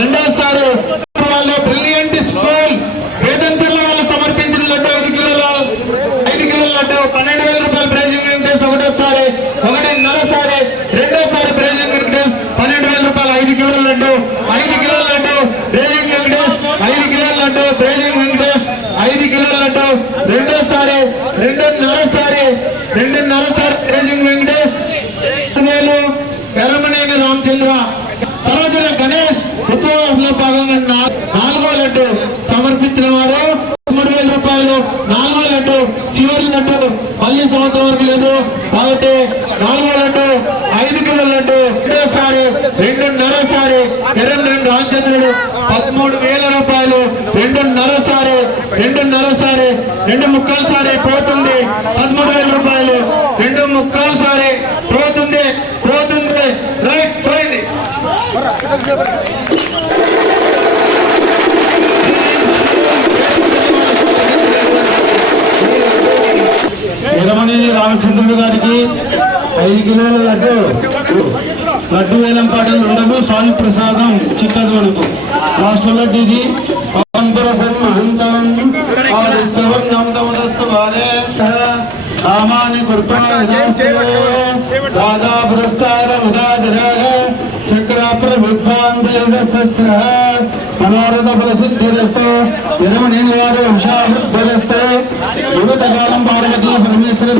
రెండోసారి వాళ్ళు brilliant school వేదంతుల వాళ్ళు సమర్పించిన లడ్డు ఐదు కిలోల ఐదు కిలోల లడ్డు పన్నెండు వేల రూపాయలు ప్రైజింగ్ ఇంక్రీస్ ఒకటోసారి ఒకటిన్నరసారి రెండోసారి ప్రైజింగ్ ఇంక్రీస్ పన్నెండు వేల రూపాయలు ఐదు కిలోల లడ్డు ఐదు కిలోల లడ్డు ప్రైజింగ్ వెంకటేష్ ఐదు కిలోల లడ్డు ప్రైజింగ్ వెంకటేష్ ఐదు కిలోల లడ్డు రెండోసారి రెండున్నరసారి రెండున్నరసారి ప్రైజింగ్ వెంకటేష్ వేలు రామచంద్ర. భాగంగా నాలుగో లడ్డు సమర్పించిన వారు మూడు వేల రూపాయలు. నాలుగో లడ్డు చివరి లడ్డు మళ్ళీ సంవత్సరం వరకు లేదు. కాబట్టి నాలుగో లడ్డు ఐదు కిలో లడ్డు రెండోసారి రెండున్నరసారి ఎర్రన్ రామచంద్రుడు పదమూడు వేల రూపాయలు రెండున్నరసారి రెండున్నరసారి రెండు ముక్కలు సారి పోతుంది పదమూడు వేల రూపాయలు రెండు ముక్కలు సారి పోతుంది పోతుంది. రైట్ పోయింది. రామచంద్రుడు గారికి ఐదు కిలోల లడ్డు. లడ్డు వేలం పాటలు ఉండవు. స్వామి ప్రసాదం చిత్తదోడుకు రాష్ట్ర లడ్డు ఇది దాదా పురస్కార చక్ర మనోరథ ప్రసిద్ధిరస్తు. ఎరమనేని వారు వంశాభివృద్ధిరస్తు. పార్వతీ పరమేశ్వర